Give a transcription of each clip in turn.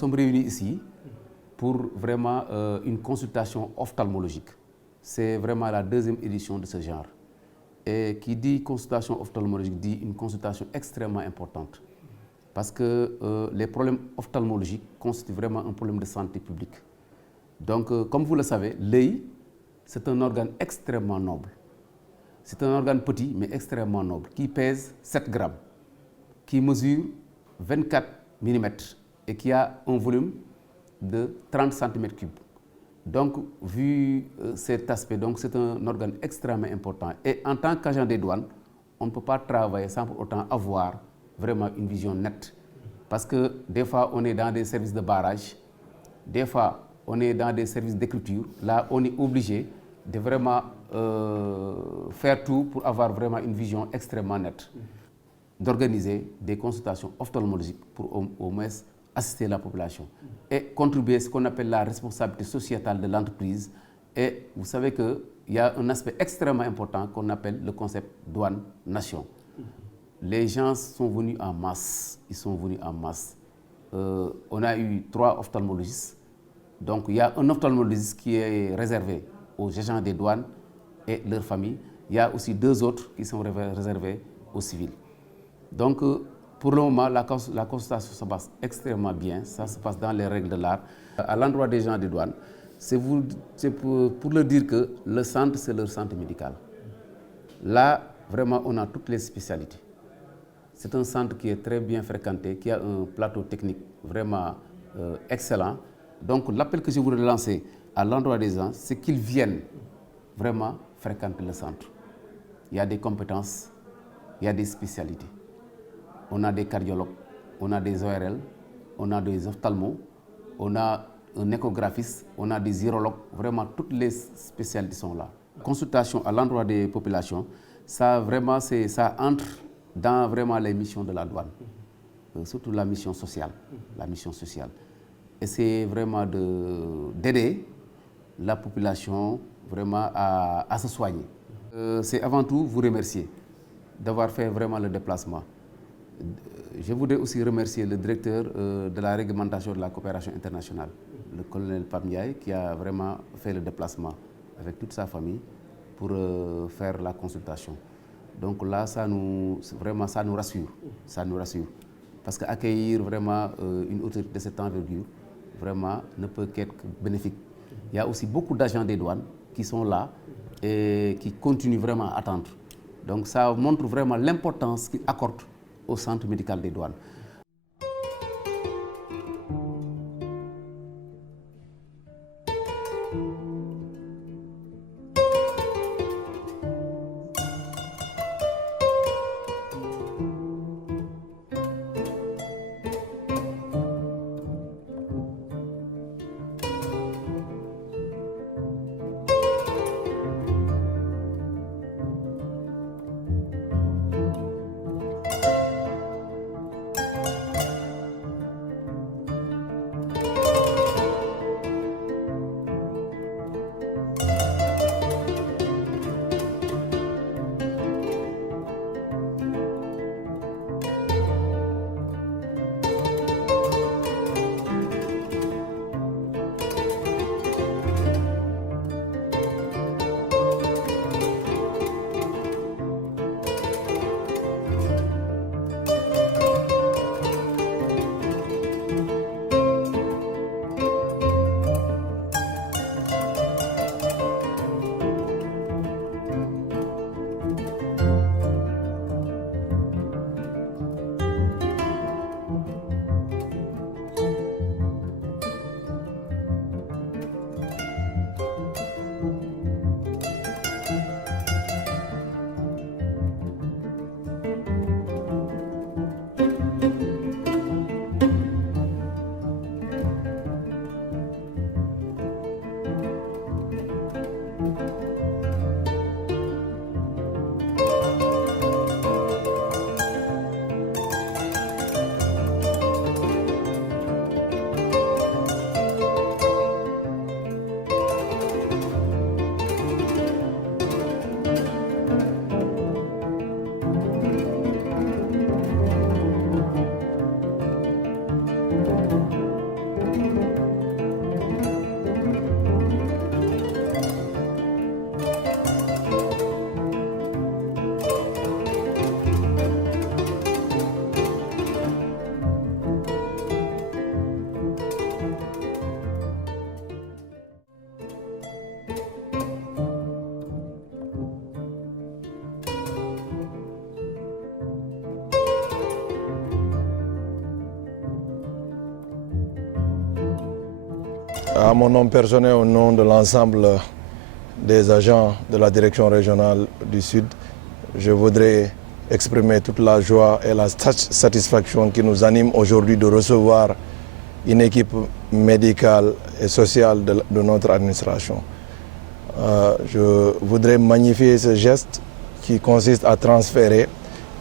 sommes réunis ici pour vraiment une consultation ophtalmologique. C'est vraiment la deuxième édition de ce genre. Et qui dit consultation ophtalmologique dit une consultation extrêmement importante. Parce que les problèmes ophtalmologiques constituent vraiment un problème de santé publique. Donc, comme vous le savez, l'œil, c'est un organe extrêmement noble. C'est un organe petit, mais extrêmement noble, qui pèse 7 grammes, qui mesure 24 mm et qui a un volume de 30 cm3. Donc, vu cet aspect, c'est un organe extrêmement important. Et en tant qu'agent des douanes, on ne peut pas travailler sans pour autant avoir vraiment une vision nette. Parce que des fois, on est dans des services de barrage, des fois, on est dans des services d'écriture. Là, on est obligé de vraiment faire tout pour avoir vraiment une vision extrêmement nette, d'organiser des consultations ophtalmologiques pour au moins assister la population et contribuer à ce qu'on appelle la responsabilité sociétale de l'entreprise. Et vous savez qu'il y a un aspect extrêmement important qu'on appelle le concept douane-nation. Les gens sont venus en masse, ils sont venus en masse. On a eu 3 ophtalmologistes. Donc il y a un ophtalmologiste qui est réservé aux agents des douanes et leurs familles. Il y a aussi 2 autres qui sont réservés aux civils. Donc pour le moment, la consultation se passe extrêmement bien, ça se passe dans les règles de l'art. À l'endroit des gens des douanes, c'est pour leur dire que le centre, c'est leur centre médical. Là, vraiment, on a toutes les spécialités. C'est un centre qui est très bien fréquenté, qui a un plateau technique vraiment excellent. Donc l'appel que je voudrais lancer à l'endroit des gens, c'est qu'ils viennent vraiment fréquenter le centre. Il y a des compétences, il y a des spécialités. On a des cardiologues, on a des ORL, on a des ophtalmos, on a un échographiste, on a des urologues, vraiment toutes les spécialités sont là. Consultation à l'endroit des populations, ça entre dans vraiment les missions de la douane, surtout la mission sociale. Et c'est vraiment d'aider la population vraiment à se soigner. C'est avant tout vous remercier d'avoir fait vraiment le déplacement. Je voudrais aussi remercier le directeur de la réglementation de la coopération internationale, le colonel Pam Ndiaye, qui a vraiment fait le déplacement avec toute sa famille pour faire la consultation. Donc là, ça nous rassure. Ça nous rassure. Parce qu'accueillir vraiment une autorité de cette envergure, vraiment, ne peut qu'être bénéfique. Il y a aussi beaucoup d'agents des douanes qui sont là et qui continuent vraiment à attendre. Donc ça montre vraiment l'importance qu'ils accordent au centre médical des douanes. À mon nom personnel, au nom de l'ensemble des agents de la direction régionale du Sud, je voudrais exprimer toute la joie et la satisfaction qui nous anime aujourd'hui de recevoir une équipe médicale et sociale de notre administration. Je voudrais magnifier ce geste qui consiste à transférer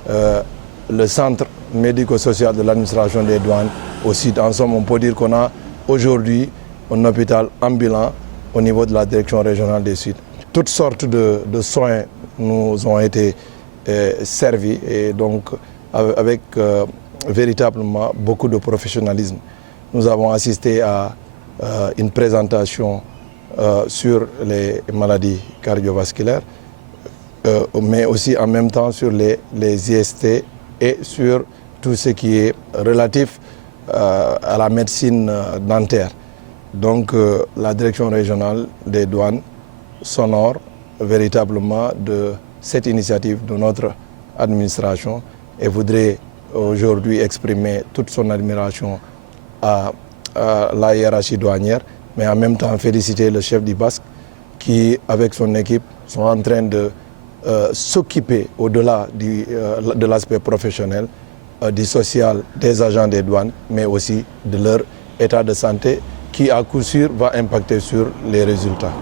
le centre médico-social de l'administration des douanes au Sud. En somme, on peut dire qu'on a aujourd'hui un hôpital ambulant au niveau de la direction régionale des Sud. Toutes sortes de soins nous ont été servis et donc avec véritablement beaucoup de professionnalisme. Nous avons assisté à une présentation sur les maladies cardiovasculaires, mais aussi en même temps sur les IST et sur tout ce qui est relatif à la médecine dentaire. Donc la direction régionale des douanes s'honore véritablement de cette initiative de notre administration et voudrait aujourd'hui exprimer toute son admiration à la hiérarchie douanière, mais en même temps féliciter le chef du BASC qui, avec son équipe, sont en train de s'occuper au-delà de l'aspect professionnel, du social des agents des douanes, mais aussi de leur état de santé qui, à coup sûr, va impacter sur les résultats.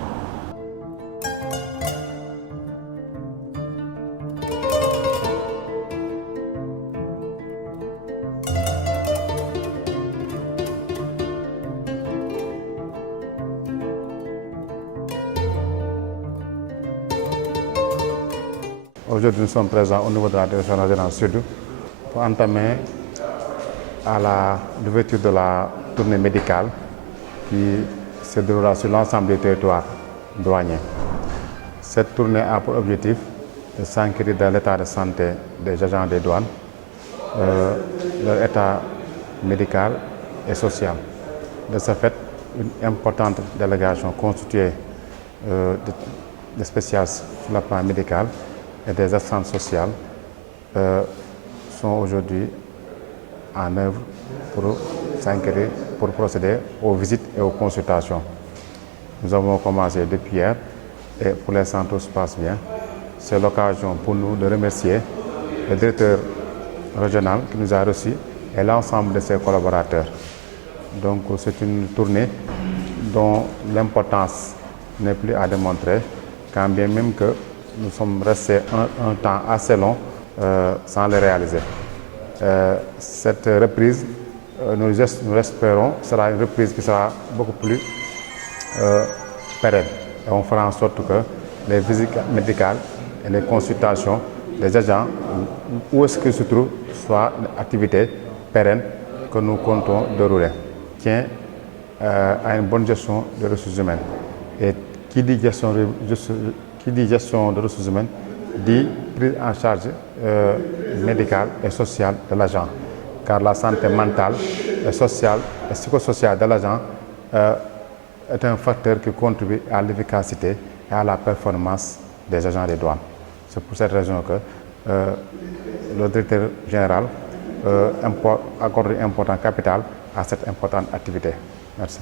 Aujourd'hui, nous sommes présents au niveau de la direction régionale Sud pour entamer à l'ouverture de la tournée médicale qui se déroulera sur l'ensemble du territoire douanier. Cette tournée a pour objectif de s'enquérir de l'état de santé des agents des douanes, leur état médical et social. De ce fait, une importante délégation constituée de spécialistes sur le plan médical et des assistantes sociales sont aujourd'hui en œuvre pour s'enquérir, pour procéder aux visites et aux consultations. Nous avons commencé depuis hier et pour l'instant tout se passe bien. C'est l'occasion pour nous de remercier le directeur régional qui nous a reçus et l'ensemble de ses collaborateurs. Donc c'est une tournée dont l'importance n'est plus à démontrer, quand bien même que nous sommes restés un temps assez long sans le réaliser. Cette reprise, nous espérons, sera une reprise qui sera beaucoup plus pérenne. Et on fera en sorte que les visites médicales et les consultations des agents, où est-ce qu'ils se trouvent, soient une activité pérenne que nous comptons dérouler. Tient à une bonne gestion des ressources humaines. Et qui dit gestion de ressources humaines dit prise en charge médicale et sociale de l'agent. Car la santé mentale et sociale et psychosociale de l'agent est un facteur qui contribue à l'efficacité et à la performance des agents des douanes. C'est pour cette raison que le directeur général accorde un important capital à cette importante activité. Merci.